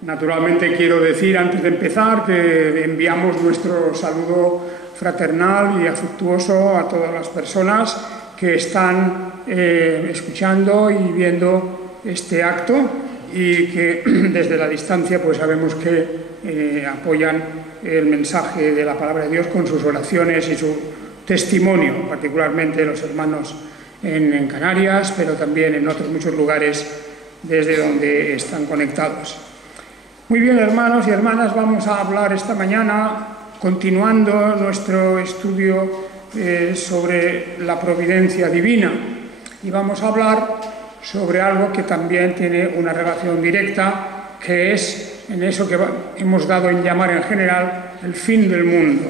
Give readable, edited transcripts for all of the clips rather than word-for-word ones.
Naturalmente quiero decir antes de empezar que enviamos nuestro saludo fraternal y afectuoso a todas las personas que están escuchando y viendo este acto y que desde la distancia pues sabemos que apoyan el mensaje de la palabra de Dios con sus oraciones y su testimonio, particularmente los hermanos en Canarias, pero también en otros muchos lugares desde donde están conectados. Muy bien, hermanos y hermanas, vamos a hablar esta mañana, continuando nuestro estudio sobre la providencia divina, y vamos a hablar sobre algo que también tiene una relación directa, que es en eso que hemos dado en llamar en general el fin del mundo.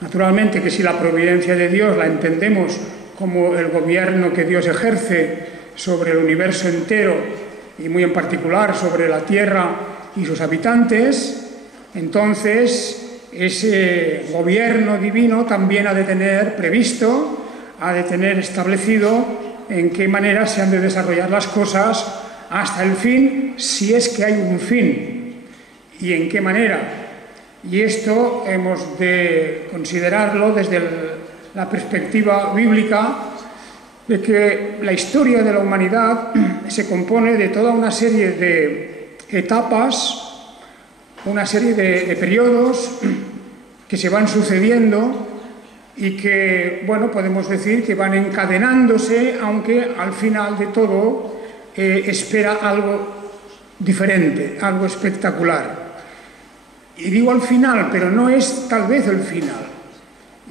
Naturalmente que si la providencia de Dios la entendemos como el gobierno que Dios ejerce sobre el universo entero y muy en particular sobre la tierra y sus habitantes, entonces ese gobierno divino también ha de tener previsto, ha de tener establecido en qué manera se han de desarrollar las cosas hasta el fin, si es que hay un fin, y en qué manera. Y esto hemos de considerarlo desde la perspectiva bíblica de que la historia de la humanidad se compone de toda una serie de etapas, una serie de periodos que se van sucediendo y que, bueno, podemos decir que van encadenándose, aunque al final de todo espera algo diferente, algo espectacular. Y digo al final, pero no es tal vez el final.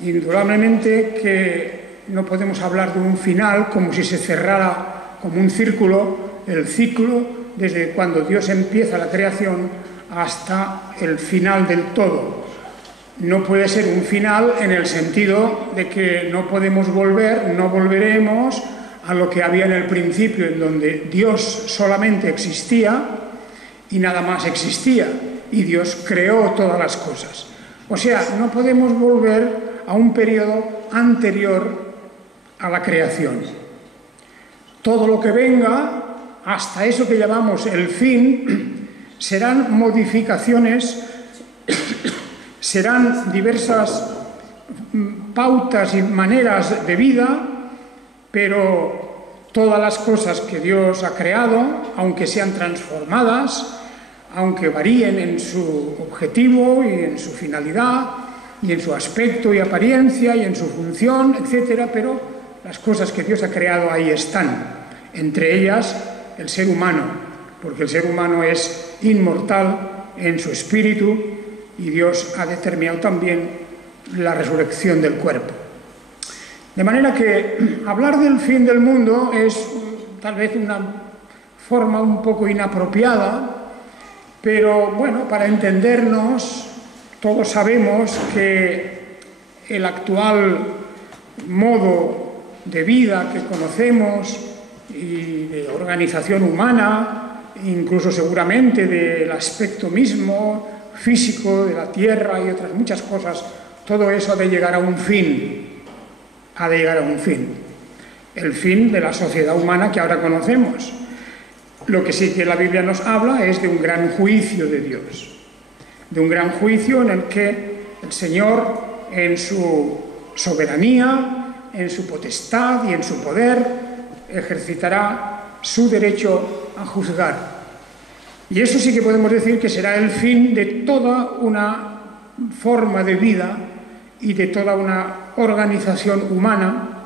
Indudablemente que no podemos hablar de un final como si se cerrara como un círculo, el ciclo desde cuando Dios empieza la creación hasta el final del todo. No puede ser un final en el sentido de que no podemos volver, no volveremos a lo que había en el principio, en donde Dios solamente existía y nada más existía, y Dios creó todas las cosas. O sea, no podemos volver a un periodo anterior a la creación. Todo lo que venga, hasta eso que llamamos el fin, serán modificaciones, serán diversas pautas y maneras de vida, pero todas las cosas que Dios ha creado, aunque sean transformadas, aunque varíen en su objetivo y en su finalidad, y en su aspecto y apariencia, y en su función, etcétera, pero las cosas que Dios ha creado ahí están, entre ellas el ser humano, porque el ser humano es inmortal en su espíritu y Dios ha determinado también la resurrección del cuerpo. De manera que hablar del fin del mundo es tal vez una forma un poco inapropiada, pero bueno, para entendernos, todos sabemos que el actual modo de vida que conocemos y de organización humana, incluso seguramente del aspecto mismo físico de la Tierra y otras muchas cosas, todo eso ha de llegar a un fin, ha de llegar a un fin, el fin de la sociedad humana que ahora conocemos. Lo que sí que la Biblia nos habla es de un gran juicio de Dios, de un gran juicio en el que el Señor, en su soberanía, en su potestad y en su poder, ejercitará su derecho a juzgar. Y eso sí que podemos decir que será el fin de toda una forma de vida y de toda una organización humana,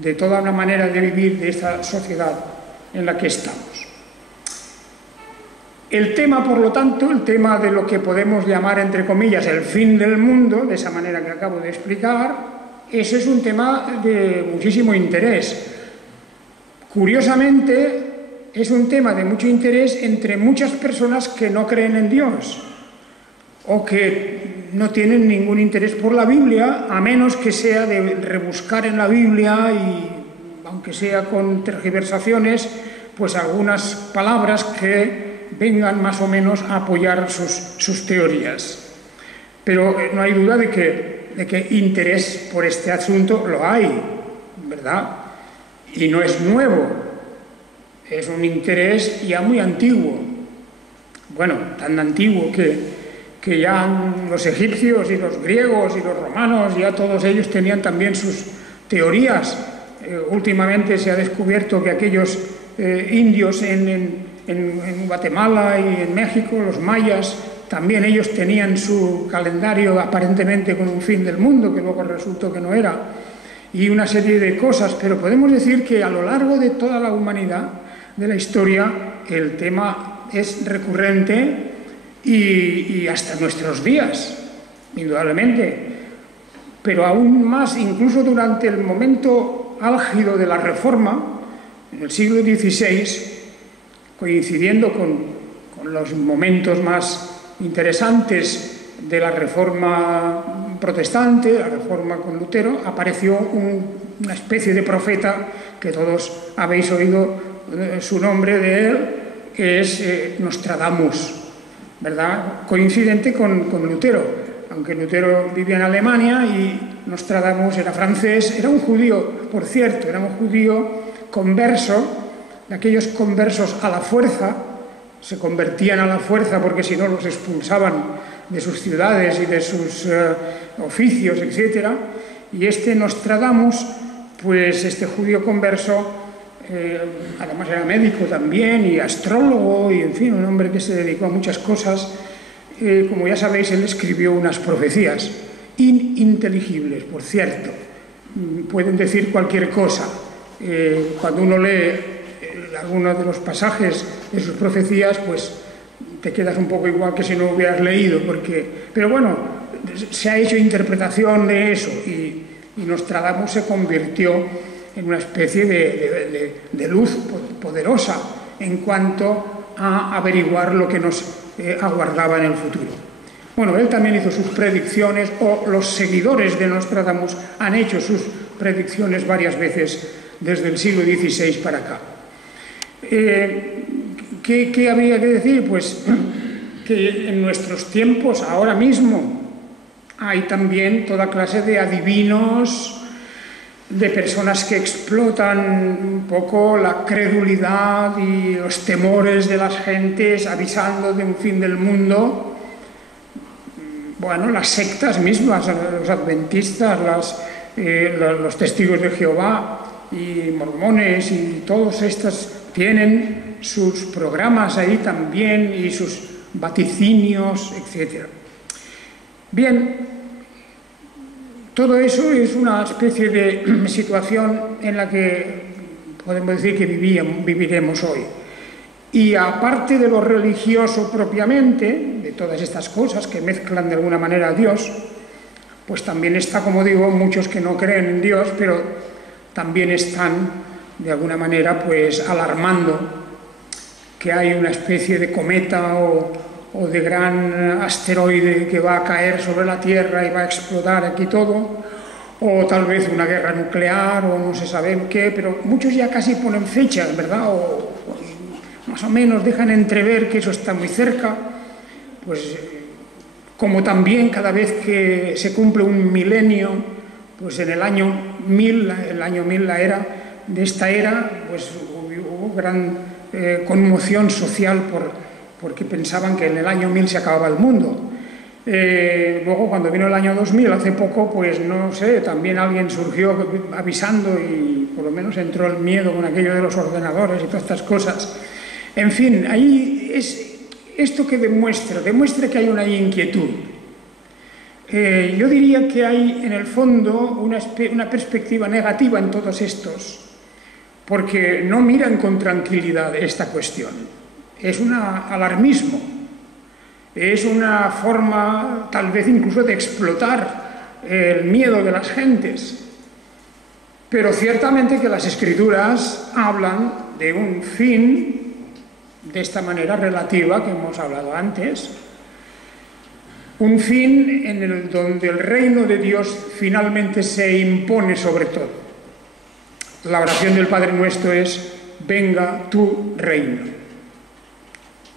de toda una manera de vivir de esta sociedad en la que estamos. El tema, por lo tanto, el tema de lo que podemos llamar, entre comillas, el fin del mundo, de esa manera que acabo de explicar, ese es un tema de muchísimo interés. Curiosamente, es un tema de mucho interés entre muchas personas que no creen en Dios o que no tienen ningún interés por la Biblia, a menos que sea de rebuscar en la Biblia y, aunque sea con tergiversaciones, pues algunas palabras que vengan más o menos a apoyar sus teorías. Pero no hay duda de que interés por este asunto lo hay, ¿verdad? Y no es nuevo, es un interés ya muy antiguo. bueno, tan antiguo que ya los egipcios y los griegos y los romanos, ya todos ellos tenían también sus teorías. Últimamente se ha descubierto que aquellos indios en Guatemala y en México, los mayas, también ellos tenían su calendario aparentemente con un fin del mundo, que luego resultó que no era, y una serie de cosas, pero podemos decir que a lo largo de toda la humanidad, de la historia, el tema es recurrente y hasta nuestros días, indudablemente, pero aún más, incluso durante el momento álgido de la Reforma, en el siglo XVI, coincidiendo con los momentos más interesantes de la Reforma protestante, la Reforma con Lutero, apareció una especie de profeta que todos habéis oído su nombre de él, que es Nostradamus, ¿verdad? Coincidente con Lutero, aunque Lutero vivía en Alemania y Nostradamus era francés, era un judío, por cierto, era un judío converso, de aquellos conversos a la fuerza, se convertían a la fuerza porque si no los expulsaban de sus ciudades y de sus oficios, etc. Y este Nostradamus, pues este judío converso, además era médico también y astrólogo y en fin, un hombre que se dedicó a muchas cosas, como ya sabéis, él escribió unas profecías ininteligibles, por cierto, pueden decir cualquier cosa. Cuando uno lee algunos de los pasajes de sus profecías, pues te quedas un poco igual que si no hubieras leído, pero bueno, se ha hecho interpretación de eso y Nostradamus se convirtió en una especie de luz poderosa en cuanto a averiguar lo que nos aguardaba en el futuro. Bueno, él también hizo sus predicciones, o los seguidores de Nostradamus han hecho sus predicciones varias veces desde el siglo XVI para acá. ¿Qué habría que decir? Pues que en nuestros tiempos, ahora mismo, hay también toda clase de adivinos, de personas que explotan un poco la credulidad y los temores de las gentes, avisando de un fin del mundo. Bueno, las sectas mismas, los adventistas, los testigos de Jehová y mormones y todos estos tienen sus programas ahí también y sus vaticinios, etc. Bien, todo eso es una especie de situación en la que podemos decir que viviremos hoy. Y aparte de lo religioso propiamente, de todas estas cosas que mezclan de alguna manera a Dios, pues también está, como digo, muchos que no creen en Dios, pero también están de alguna manera pues alarmando que hay una especie de cometa o de gran asteroide que va a caer sobre la Tierra y va a explotar aquí todo, o tal vez una guerra nuclear o no se sabe qué, pero muchos ya casi ponen fechas, ¿verdad? O más o menos dejan entrever que eso está muy cerca, pues como también cada vez que se cumple un milenio, pues en el año 1000, la era de esta era, pues hubo gran conmoción social porque pensaban que en el año 1000 se acababa el mundo. Luego, cuando vino el año 2000, hace poco, pues no sé, también alguien surgió avisando y por lo menos entró el miedo con aquello de los ordenadores y todas estas cosas. En fin, ahí es esto que demuestra que hay una inquietud. Yo diría que hay en el fondo una perspectiva negativa en todos estos, porque no miran con tranquilidad esta cuestión. Es un alarmismo, es una forma tal vez incluso de explotar el miedo de las gentes. Pero ciertamente que las Escrituras hablan de un fin de esta manera relativa que hemos hablado antes, un fin donde el reino de Dios finalmente se impone sobre todo. La oración del Padre Nuestro es: venga tu reino.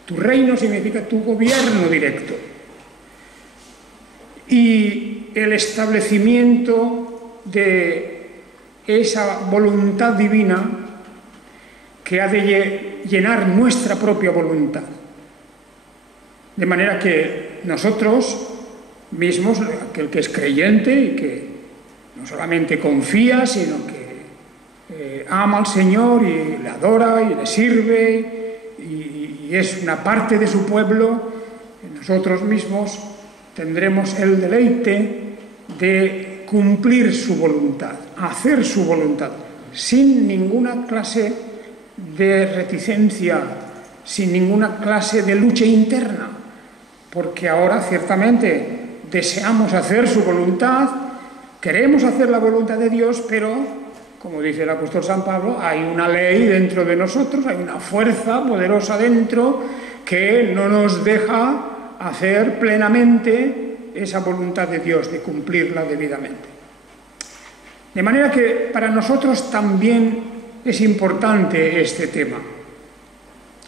Tu reino significa tu gobierno directo. Y el establecimiento de esa voluntad divina que ha de llenar nuestra propia voluntad. De manera que nosotros mismos, aquel que es creyente y que no solamente confía, sino que ama al Señor y le adora y le sirve y es una parte de su pueblo, nosotros mismos tendremos el deleite de cumplir su voluntad, hacer su voluntad, sin ninguna clase de reticencia, sin ninguna clase de lucha interna, porque ahora ciertamente deseamos hacer su voluntad, queremos hacer la voluntad de Dios, pero, como dice el apóstol San Pablo, hay una ley dentro de nosotros, hay una fuerza poderosa dentro que no nos deja hacer plenamente esa voluntad de Dios, de cumplirla debidamente. De manera que para nosotros también es importante este tema,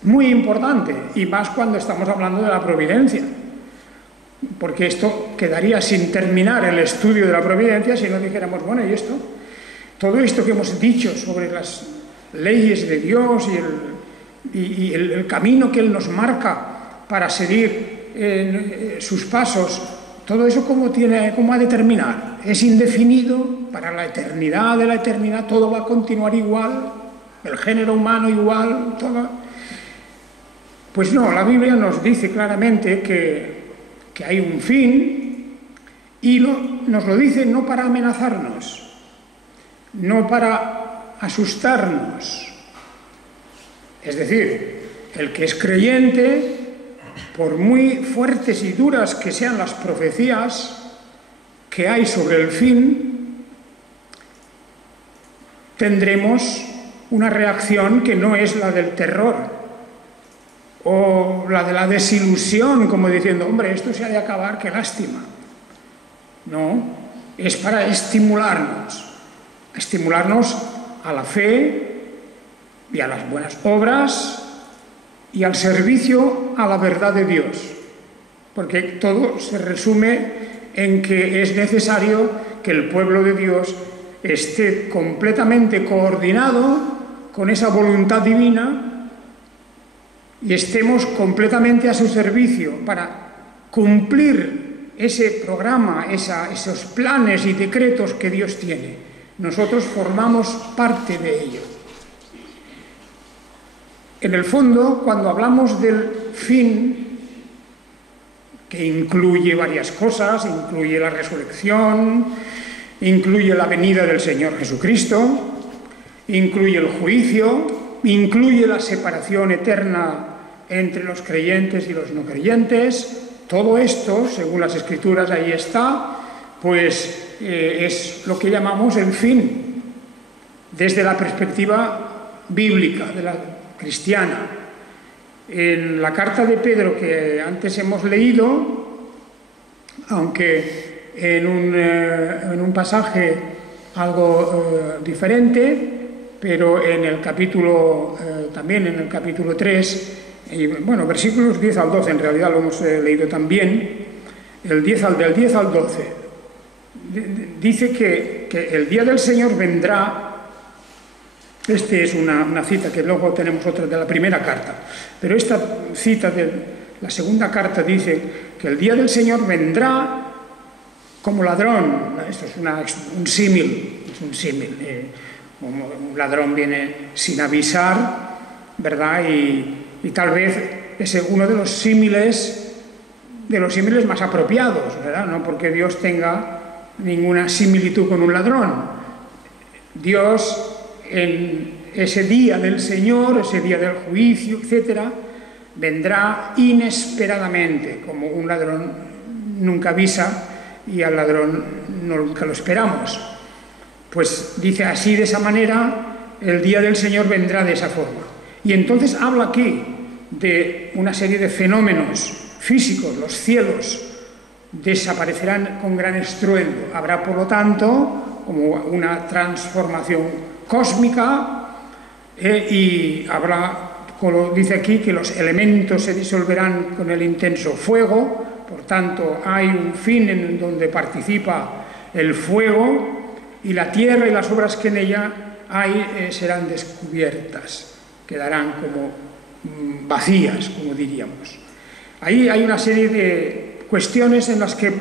muy importante, y más cuando estamos hablando de la providencia, porque esto quedaría sin terminar el estudio de la providencia si no dijéramos, bueno, ¿y esto? Todo esto que hemos dicho sobre las leyes de Dios y el camino que Él nos marca para seguir sus pasos, todo eso ¿cómo ha de terminar? ¿Es indefinido? Para la eternidad de la eternidad todo va a continuar igual, el género humano igual, todo. Pues no, la Biblia nos dice claramente que hay un fin y nos lo dice no para amenazarnos, no para asustarnos. Es decir, el que es creyente, por muy fuertes y duras que sean las profecías que hay sobre el fin, tendremos una reacción que no es la del terror o la de la desilusión, como diciendo, hombre, esto se ha de acabar, qué lástima. No, es para estimularnos a la fe y a las buenas obras y al servicio a la verdad de Dios, porque todo se resume en que es necesario que el pueblo de Dios esté completamente coordinado con esa voluntad divina y estemos completamente a su servicio para cumplir ese programa, esos planes y decretos que Dios tiene. Nosotros formamos parte de ello. En el fondo, cuando hablamos del fin, que incluye varias cosas, incluye la resurrección, incluye la venida del Señor Jesucristo, incluye el juicio, incluye la separación eterna entre los creyentes y los no creyentes, todo esto, según las Escrituras, ahí está, pues es lo que llamamos el fin, desde la perspectiva bíblica, de la cristiana. En la carta de Pedro que antes hemos leído, aunque en un pasaje algo diferente, pero en el capítulo, también en el capítulo 3, bueno, versículos 10 al 12, en realidad lo hemos leído también, del 10 al 12, dice que el día del Señor vendrá. Esta es una cita, que luego tenemos otra de la primera carta, pero esta cita de la segunda carta dice que el día del Señor vendrá como ladrón. Esto es un símil, como un ladrón viene sin avisar, ¿verdad? Y tal vez es uno de los símiles más apropiados, ¿verdad? No porque Dios tenga ninguna similitud con un ladrón. Dios, en ese día del Señor, ese día del juicio, etcétera, vendrá inesperadamente, como un ladrón nunca avisa y al ladrón nunca lo esperamos. Pues dice así, de esa manera, el día del Señor vendrá de esa forma. Y entonces habla aquí de una serie de fenómenos físicos. Los cielos desaparecerán con gran estruendo. Habrá, por lo tanto, como una transformación cósmica y habrá, como dice aquí, que los elementos se disolverán con el intenso fuego. Por tanto, hay un fin en donde participa el fuego y la tierra y las obras que en ella hay serán descubiertas, quedarán como vacías, como diríamos. Ahí hay una serie de cuestiones en las que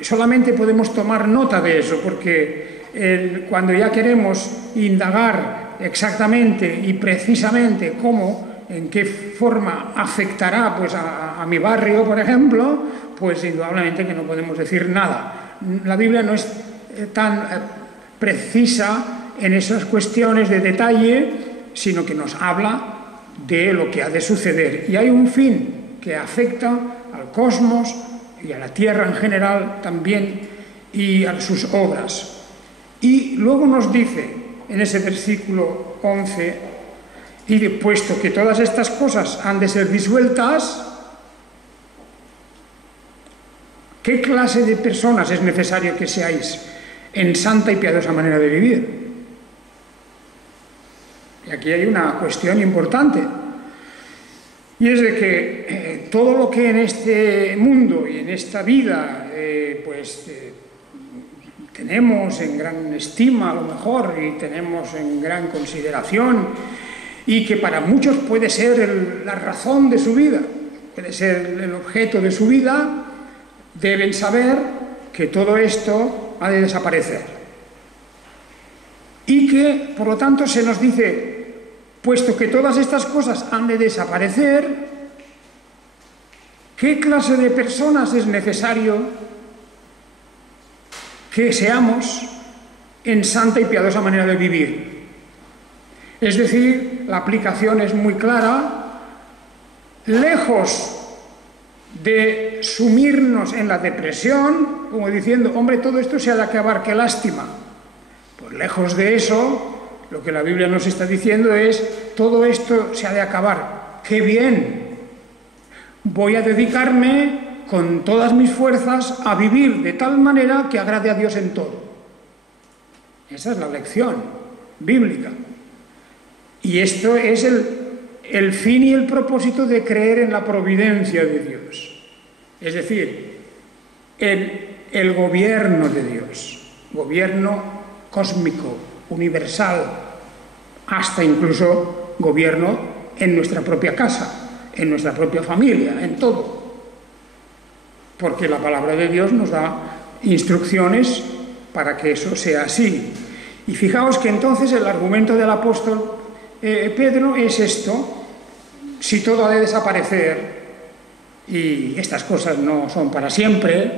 solamente podemos tomar nota de eso, porque cuando ya queremos indagar exactamente y precisamente cómo, en qué forma afectará pues, a mi barrio, por ejemplo, pues indudablemente que no podemos decir nada. La Biblia no es tan precisa en esas cuestiones de detalle, sino que nos habla de lo que ha de suceder. Y hay un fin que afecta al cosmos y a la Tierra en general también y a sus obras. Y luego nos dice en ese versículo 11, y puesto que todas estas cosas han de ser disueltas, ¿qué clase de personas es necesario que seáis en santa y piadosa manera de vivir? Y aquí hay una cuestión importante, y es de que todo lo que en este mundo y en esta vida tenemos en gran estima a lo mejor y tenemos en gran consideración y que para muchos puede ser la razón de su vida, puede ser el objeto de su vida, deben saber que todo esto ha de desaparecer. Y que, por lo tanto, se nos dice, puesto que todas estas cosas han de desaparecer, ¿qué clase de personas es necesario que seamos en santa y piadosa manera de vivir? Es decir, la aplicación es muy clara, lejos de sumirnos en la depresión, como diciendo, hombre, todo esto se ha de acabar, qué lástima. Pues lejos de eso, lo que la Biblia nos está diciendo es, todo esto se ha de acabar, qué bien, voy a dedicarme con todas mis fuerzas a vivir de tal manera que agrade a Dios en todo. Esa es la lección bíblica. Y esto es el fin y el propósito de creer en la providencia de Dios. Es decir, el gobierno de Dios, gobierno cósmico, universal, hasta incluso gobierno en nuestra propia casa, en nuestra propia familia, en todo. Porque la palabra de Dios nos da instrucciones para que eso sea así. Y fijaos que entonces el argumento del apóstol Pedro es esto: si todo ha de desaparecer y estas cosas no son para siempre,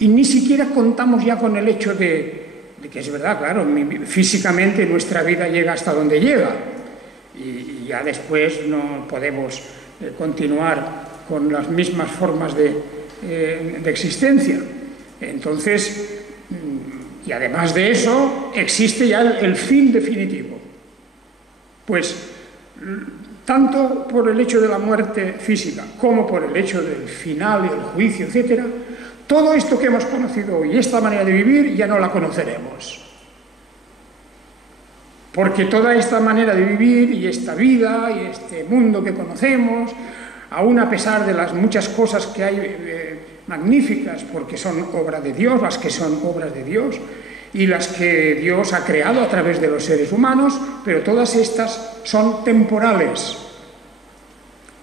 y ni siquiera contamos ya con el hecho de que es verdad, claro, físicamente nuestra vida llega hasta donde llega y ya después no podemos continuar con las mismas formas de existencia. Entonces, y además de eso, existe ya el fin definitivo. Pues, tanto por el hecho de la muerte física, como por el hecho del final y el juicio, etc., todo esto que hemos conocido hoy, esta manera de vivir, ya no la conoceremos. Porque toda esta manera de vivir y esta vida y este mundo que conocemos, aún a pesar de las muchas cosas que hay magníficas, porque son obra de Dios, las que son obras de Dios, y las que Dios ha creado a través de los seres humanos, pero todas estas son temporales.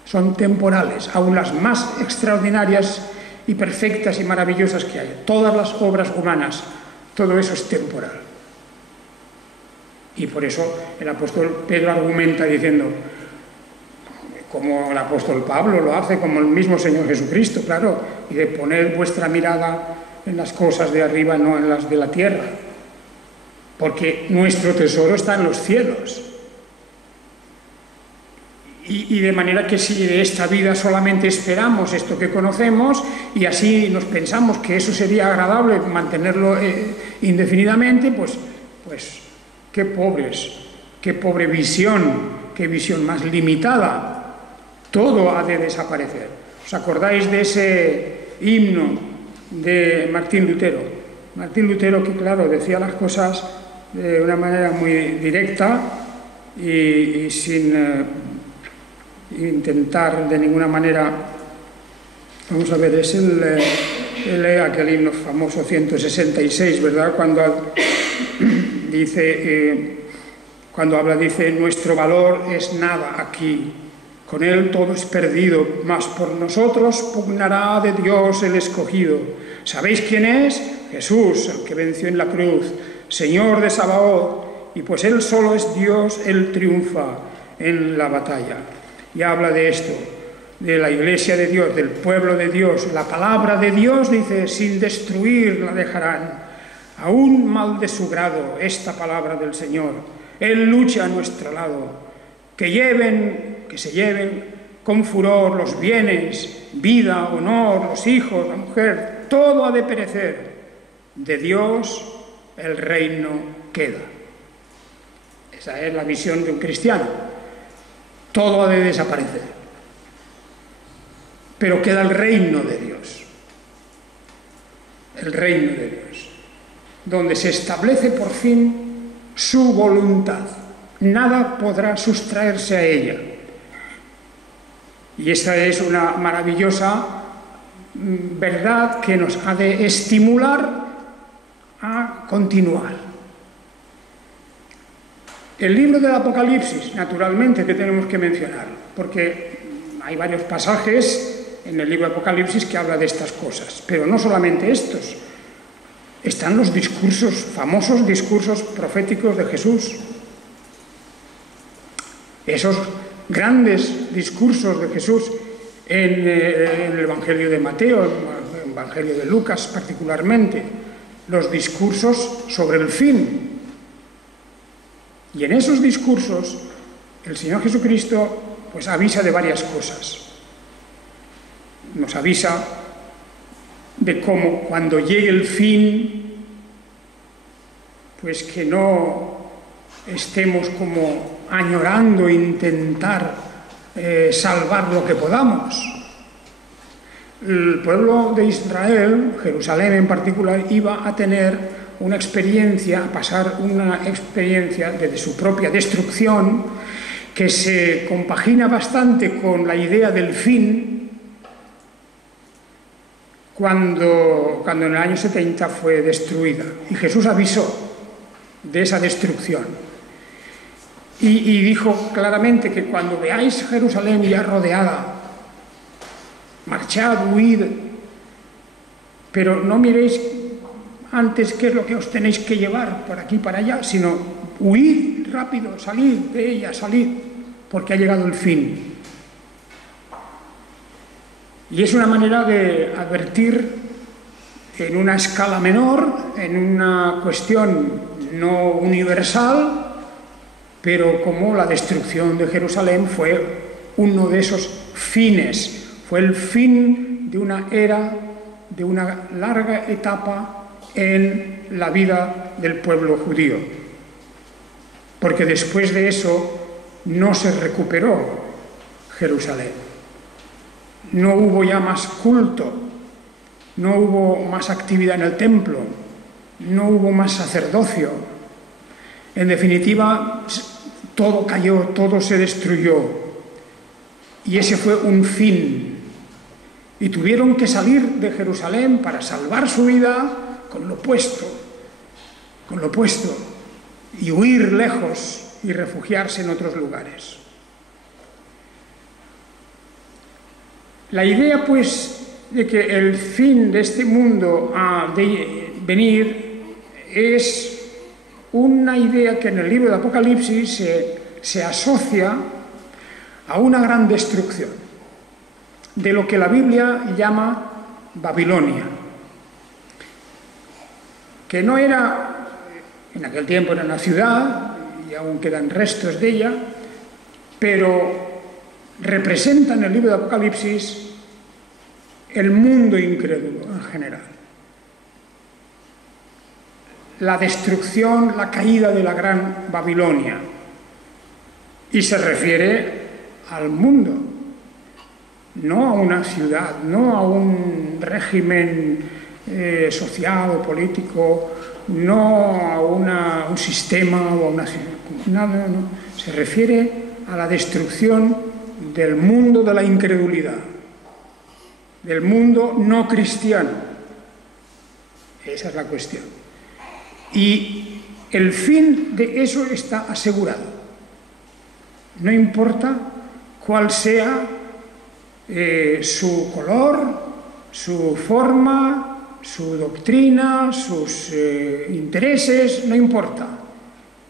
Son temporales, aún las más extraordinarias y perfectas y maravillosas que hay. Todas las obras humanas, todo eso es temporal. Y por eso el apóstol Pedro argumenta diciendo, como el apóstol Pablo lo hace, como el mismo Señor Jesucristo, claro, y de poner vuestra mirada en las cosas de arriba, no en las de la tierra, porque nuestro tesoro está en los cielos. Y de manera que si de esta vida solamente esperamos esto que conocemos y así nos pensamos que eso sería agradable mantenerlo indefinidamente, pues qué pobres, qué pobre visión, qué visión más limitada. Todo ha de desaparecer. ¿Os acordáis de ese himno de Martín Lutero? Martín Lutero, que claro, decía las cosas de una manera muy directa y sin intentar de ninguna manera, vamos a ver, es aquel himno famoso 166, ¿verdad? Cuando dice, cuando habla, dice, nuestro valor es nada aquí Con él todo es perdido, mas por nosotros pugnará de Dios el escogido. ¿Sabéis quién es? Jesús, el que venció en la cruz, Señor de Sabaoth, y pues él solo es Dios, él triunfa en la batalla. Y habla de esto, de la iglesia de Dios, del pueblo de Dios. La palabra de Dios, dice, sin destruir la dejarán. Aún mal de su grado esta palabra del Señor. Él lucha a nuestro lado. Que se lleven con furor los bienes, vida, honor, los hijos, la mujer, todo ha de perecer. De Dios el reino queda. Esa es la visión de un cristiano. Todo ha de desaparecer. Pero queda el reino de Dios. El reino de Dios. Donde se establece por fin su voluntad. Nada podrá sustraerse a ella. Y esta es una maravillosa verdad que nos ha de estimular a continuar. El libro del Apocalipsis, naturalmente, que tenemos que mencionar, porque hay varios pasajes en el libro de Apocalipsis que habla de estas cosas, pero no solamente estos. Están los discursos, famosos discursos proféticos de Jesús. Esos grandes discursos de Jesús en el Evangelio de Mateo, en el Evangelio de Lucas particularmente, los discursos sobre el fin. Y en esos discursos el Señor Jesucristo pues avisa de varias cosas. Nos avisa de cómo cuando llegue el fin, pues que no estemos como añorando intentar salvar lo que podamos. El pueblo de Israel, Jerusalén en particular, iba a tener una experiencia, a pasar una experiencia de su propia destrucción que se compagina bastante con la idea del fin cuando en el año 70 fue destruida. Y Jesús avisó de esa destrucción. Y dijo claramente que cuando veáis Jerusalén ya rodeada, marchad, huid, pero no miréis antes qué es lo que os tenéis que llevar por aquí y para allá, sino huid rápido, salid de ella, salid, porque ha llegado el fin. Y es una manera de advertir en una escala menor, en una cuestión no universal, pero como la destrucción de Jerusalén fue uno de esos fines, fue el fin de una era, de una larga etapa en la vida del pueblo judío. Porque después de eso no se recuperó Jerusalén. No hubo ya más culto, no hubo más actividad en el templo, no hubo más sacerdocio. En definitiva, todo cayó, todo se destruyó. Y ese fue un fin. Y tuvieron que salir de Jerusalén para salvar su vida con lo opuesto, y huir lejos y refugiarse en otros lugares. La idea, pues, de que el fin de este mundo ha de venir es una idea que en el libro de Apocalipsis se asocia a una gran destrucción de lo que la Biblia llama Babilonia, que no era, en aquel tiempo era una ciudad, y aún quedan restos de ella, pero representa en el libro de Apocalipsis el mundo incrédulo en general. La destrucción, la caída de la gran Babilonia. Y se refiere al mundo, no a una ciudad, no a un régimen social o político, no a un sistema o a una ciudad. No. Se refiere a la destrucción del mundo de la incredulidad, del mundo no cristiano. Esa es la cuestión. Y el fin de eso está asegurado. No importa cuál sea su color, su forma, su doctrina, sus intereses, no importa,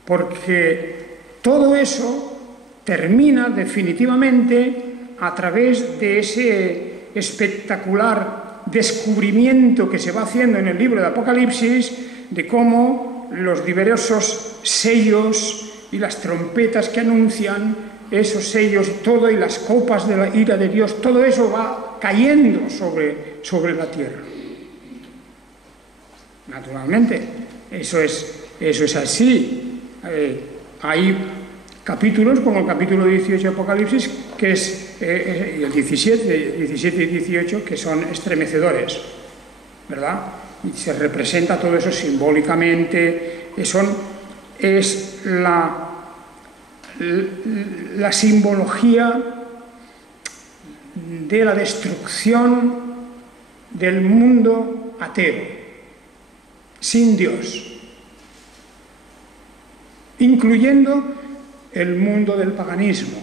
porque todo eso termina definitivamente a través de ese espectacular descubrimiento que se va haciendo en el libro de Apocalipsis de cómo los diversos sellos y las trompetas que anuncian esos sellos, todo, y las copas de la ira de Dios, todo eso va cayendo sobre la tierra. Naturalmente, eso es así. Hay capítulos, como el capítulo 18 de Apocalipsis, que es el 17 y 18, que son estremecedores, ¿verdad? Y se representa todo eso simbólicamente. Es la simbología de la destrucción del mundo ateo, sin Dios, incluyendo el mundo del paganismo,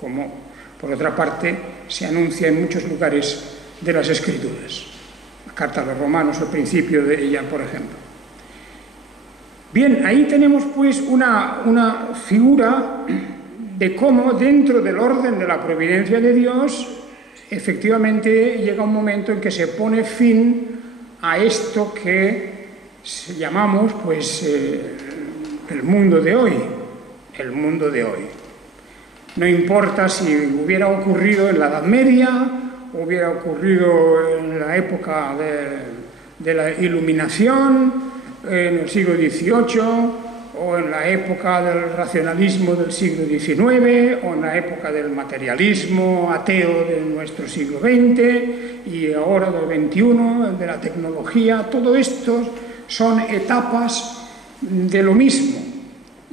como por otra parte se anuncia en muchos lugares de las Escrituras. La carta a los Romanos, al principio de ella, por ejemplo. Bien, ahí tenemos pues una figura de cómo dentro del orden de la providencia de Dios efectivamente llega un momento en que se pone fin a esto que llamamos pues el mundo de hoy, el mundo de hoy. No importa si hubiera ocurrido en la Edad Media, hubiera ocurrido en la época de la Iluminación, en el siglo XVIII, o en la época del racionalismo del siglo XIX, o en la época del materialismo ateo de nuestro siglo XX, y ahora del XXI, el de la tecnología. Todo esto son etapas de lo mismo,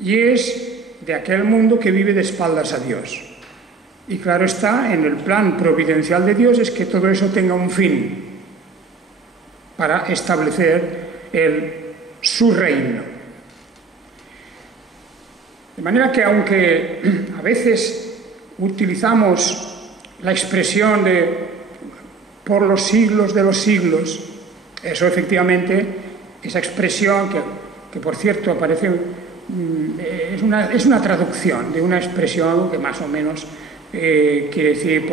y es de aquel mundo que vive de espaldas a Dios. Y claro está, en el plan providencial de Dios es que todo eso tenga un fin para establecer su reino. De manera que aunque a veces utilizamos la expresión de por los siglos de los siglos, eso efectivamente, esa expresión que por cierto aparece, es una traducción de una expresión que más o menos quiere decir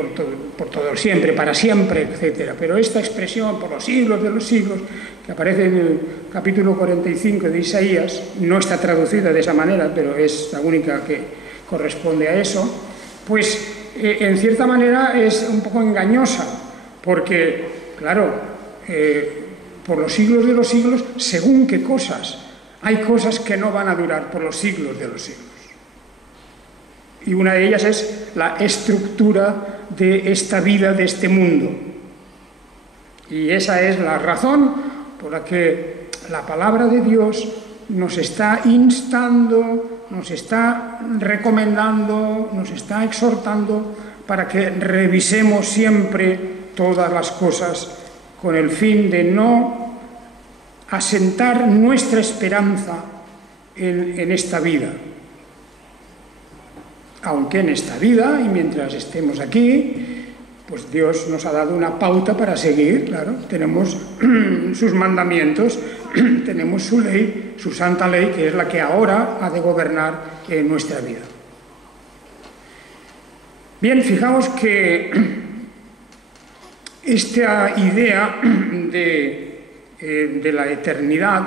por todo siempre, para siempre, etc. Pero esta expresión, por los siglos de los siglos, que aparece en el capítulo 45 de Isaías, no está traducida de esa manera, pero es la única que corresponde a eso, pues en cierta manera es un poco engañosa, porque, claro, por los siglos de los siglos, según qué cosas. Hay cosas que no van a durar por los siglos de los siglos. Y una de ellas es la estructura de esta vida, de este mundo. Y esa es la razón por la que la palabra de Dios nos está instando, nos está recomendando, nos está exhortando para que revisemos siempre todas las cosas con el fin de no asentar nuestra esperanza en esta vida. Aunque en esta vida, y mientras estemos aquí, pues Dios nos ha dado una pauta para seguir, claro. Tenemos sus mandamientos, tenemos su ley, su santa ley, que es la que ahora ha de gobernar nuestra vida. Bien, fijaos que esta idea de la eternidad,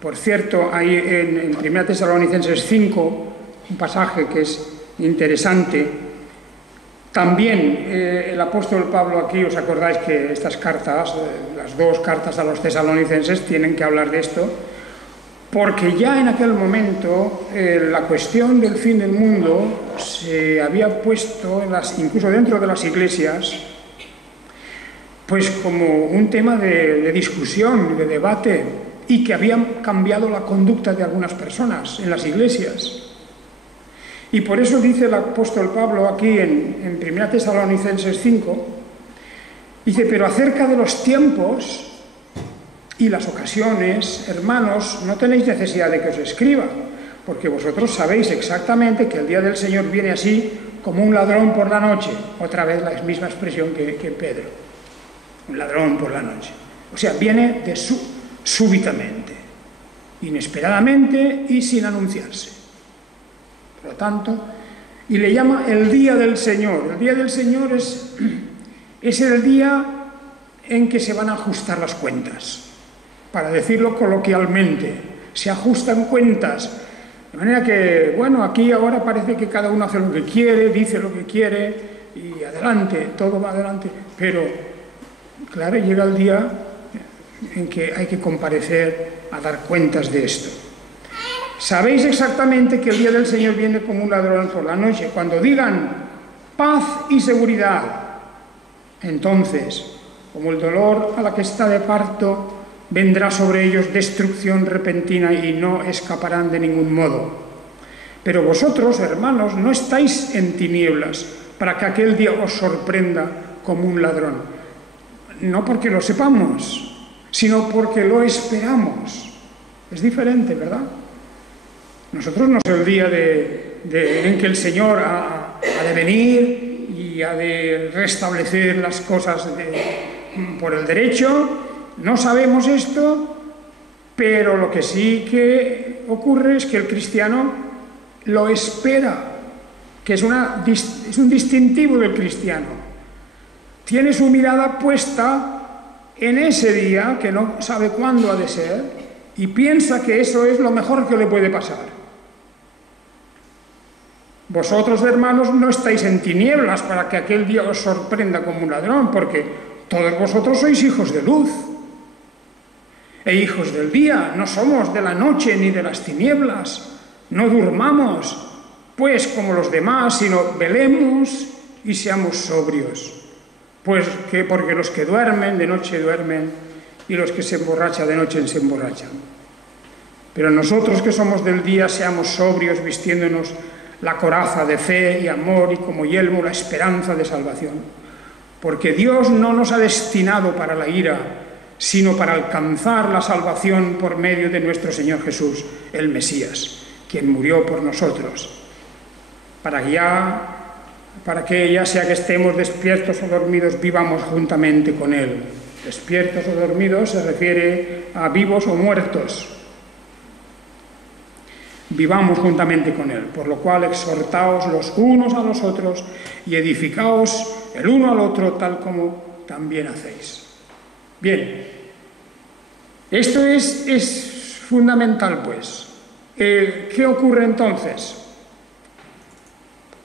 por cierto, hay en 1 Tesalonicenses 5 un pasaje que es interesante. También el apóstol Pablo aquí, os acordáis que estas cartas, las dos cartas a los tesalonicenses, tienen que hablar de esto, porque ya en aquel momento la cuestión del fin del mundo se había puesto, incluso dentro de las iglesias, pues como un tema de discusión, de debate, y que habían cambiado la conducta de algunas personas en las iglesias. Y por eso dice el apóstol Pablo aquí en 1 Tesalonicenses 5, dice: pero acerca de los tiempos y las ocasiones, hermanos, no tenéis necesidad de que os escriba, porque vosotros sabéis exactamente que el día del Señor viene así como un ladrón por la noche. Otra vez la misma expresión que Pedro. Un ladrón por la noche. O sea, viene de súbitamente, inesperadamente y sin anunciarse. Por lo tanto, y le llama el día del Señor. El día del Señor es el día en que se van a ajustar las cuentas. Para decirlo coloquialmente, se ajustan cuentas. De manera que, bueno, aquí ahora parece que cada uno hace lo que quiere, dice lo que quiere y adelante, todo va adelante. Pero, claro, llega el día en que hay que comparecer a dar cuentas de esto. Sabéis exactamente que el día del Señor viene como un ladrón por la noche. Cuando digan paz y seguridad, entonces, como el dolor a la que está de parto, vendrá sobre ellos destrucción repentina y no escaparán de ningún modo. Pero vosotros, hermanos, no estáis en tinieblas para que aquel día os sorprenda como un ladrón. No porque lo sepamos, sino porque lo esperamos. Es diferente, ¿verdad? Nosotros no es el día en que el Señor ha de venir y ha de restablecer las cosas por el derecho. No sabemos esto, pero lo que sí que ocurre es que el cristiano lo espera, que es un distintivo del cristiano. Tiene su mirada puesta en ese día, que no sabe cuándo ha de ser, y piensa que eso es lo mejor que le puede pasar. Vosotros, hermanos, no estáis en tinieblas para que aquel día os sorprenda como un ladrón, porque todos vosotros sois hijos de luz e hijos del día. No somos de la noche ni de las tinieblas. No durmamos, pues, como los demás, sino velemos y seamos sobrios. Porque los que duermen, de noche duermen, y los que se emborrachan, de noche se emborrachan. Pero nosotros que somos del día, seamos sobrios, vistiéndonos la coraza de fe y amor y como yelmo la esperanza de salvación. Porque Dios no nos ha destinado para la ira, sino para alcanzar la salvación por medio de nuestro Señor Jesús, el Mesías, quien murió por nosotros, para que ya sea que estemos despiertos o dormidos, vivamos juntamente con Él. Despiertos o dormidos se refiere a vivos o muertos. Vivamos juntamente con Él, por lo cual exhortaos los unos a los otros y edificaos el uno al otro, tal como también hacéis. Bien, esto es fundamental, pues. ¿Qué ocurre entonces?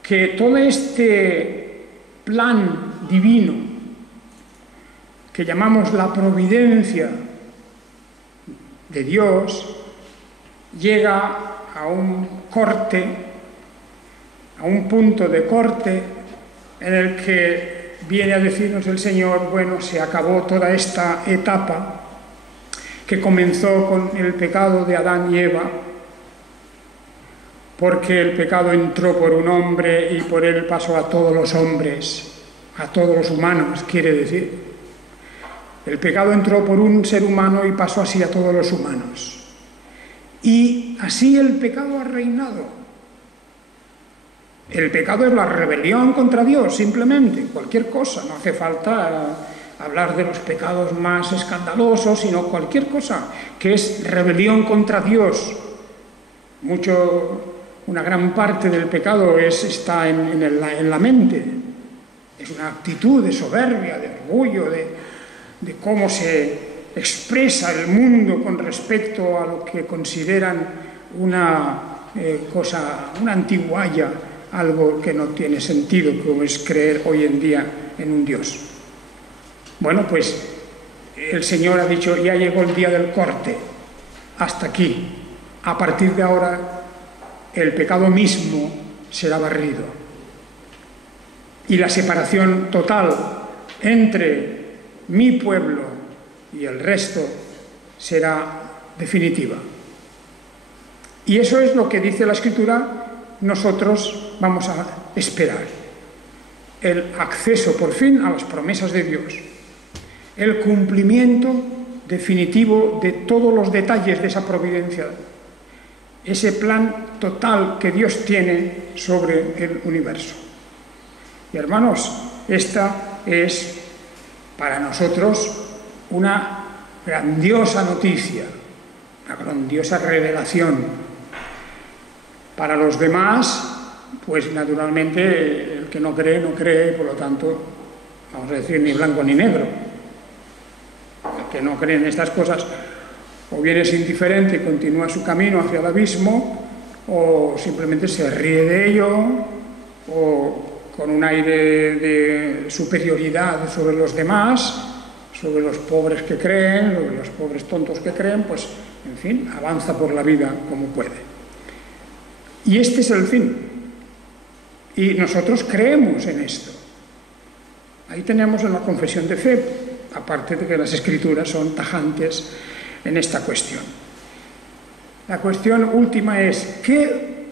Que todo este plan divino que llamamos la providencia de Dios llega a un corte, a un punto de corte en el que viene a decirnos el Señor, bueno, se acabó toda esta etapa que comenzó con el pecado de Adán y Eva, porque el pecado entró por un hombre y por él pasó a todos los hombres, a todos los humanos, quiere decir. El pecado entró por un ser humano y pasó así a todos los humanos. Y así el pecado ha reinado. El pecado es la rebelión contra Dios, simplemente, cualquier cosa. No hace falta hablar de los pecados más escandalosos, sino cualquier cosa que es rebelión contra Dios. Una gran parte del pecado está en la mente. Es una actitud de soberbia, de orgullo, de cómo se expresa el mundo con respecto a lo que consideran una antigualla, algo que no tiene sentido, como es creer hoy en día en un Dios. Bueno, pues el Señor ha dicho, ya llegó el día del corte, hasta aquí. A partir de ahora, el pecado mismo será barrido. Y la separación total entre mi pueblo y el resto será definitiva. Y eso es lo que dice la Escritura, nosotros vamos a esperar. El acceso por fin a las promesas de Dios. El cumplimiento definitivo de todos los detalles de esa providencia. Ese plan total que Dios tiene sobre el universo. Y hermanos, esta es para nosotros una grandiosa noticia, una grandiosa revelación. Para los demás, pues naturalmente el que no cree, no cree, por lo tanto, vamos a decir, ni blanco ni negro. El que no cree en estas cosas o bien es indiferente y continúa su camino hacia el abismo, o simplemente se ríe de ello, o con un aire de superioridad sobre los demás, sobre los pobres que creen, sobre los pobres tontos que creen, pues, en fin, avanza por la vida como puede. Y este es el fin. Y nosotros creemos en esto. Ahí tenemos una confesión de fe, aparte de que las Escrituras son tajantes en esta cuestión. La cuestión última es, ¿qué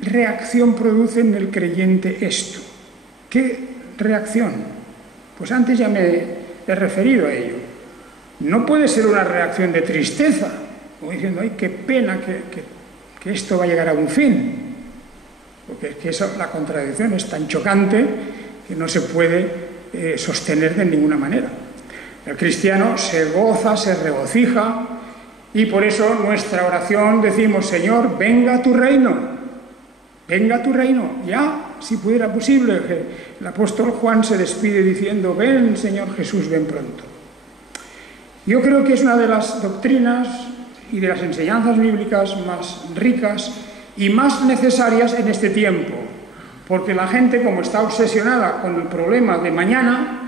reacción produce en el creyente esto? ¿Qué reacción? Pues antes ya me he referido a ello. No puede ser una reacción de tristeza, como diciendo, ay, qué pena que esto va a llegar a un fin. Porque es que eso, la contradicción es tan chocante que no se puede sostener de ninguna manera. El cristiano se goza, se regocija, y por eso nuestra oración decimos, Señor, venga tu reino, venga tu reino. Ya, si pudiera posible, el apóstol Juan se despide diciendo, ven, Señor Jesús, ven pronto. Yo creo que es una de las doctrinas y de las enseñanzas bíblicas más ricas y más necesarias en este tiempo, porque la gente, como está obsesionada con el problema de mañana,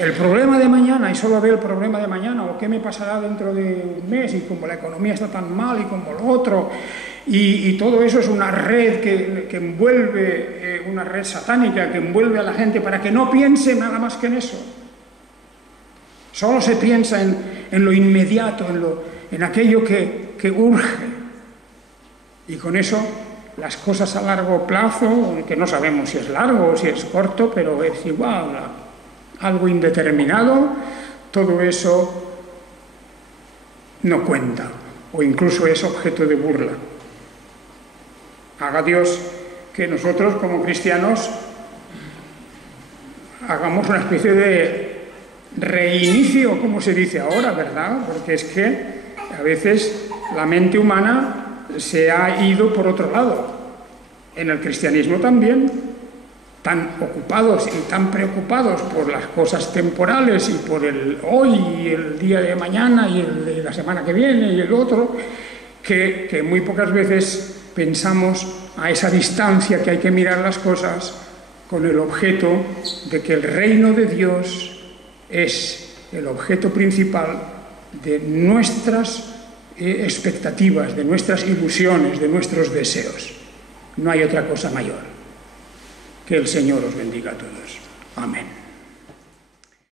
y solo ve el problema de mañana, o qué me pasará dentro de un mes, y como la economía está tan mal, y como lo otro, y todo eso es una red que envuelve, una red satánica que envuelve a la gente para que no piense nada más que en eso. Solo se piensa en lo inmediato, en aquello que urge. Y con eso, las cosas a largo plazo, que no sabemos si es largo o si es corto, pero es igual, algo indeterminado, todo eso no cuenta, o incluso es objeto de burla. Haga Dios que nosotros, como cristianos, hagamos una especie de reinicio, como se dice ahora, ¿verdad? Porque es que a veces la mente humana se ha ido por otro lado. En el cristianismo también, tan ocupados y tan preocupados por las cosas temporales y por el hoy y el día de mañana y el de la semana que viene y el otro, que muy pocas veces pensamos a esa distancia que hay que mirar las cosas con el objeto de que el reino de Dios es el objeto principal de nuestras expectativas, de nuestras ilusiones, de nuestros deseos. No hay otra cosa mayor. Que el Señor os bendiga a todos. Amén.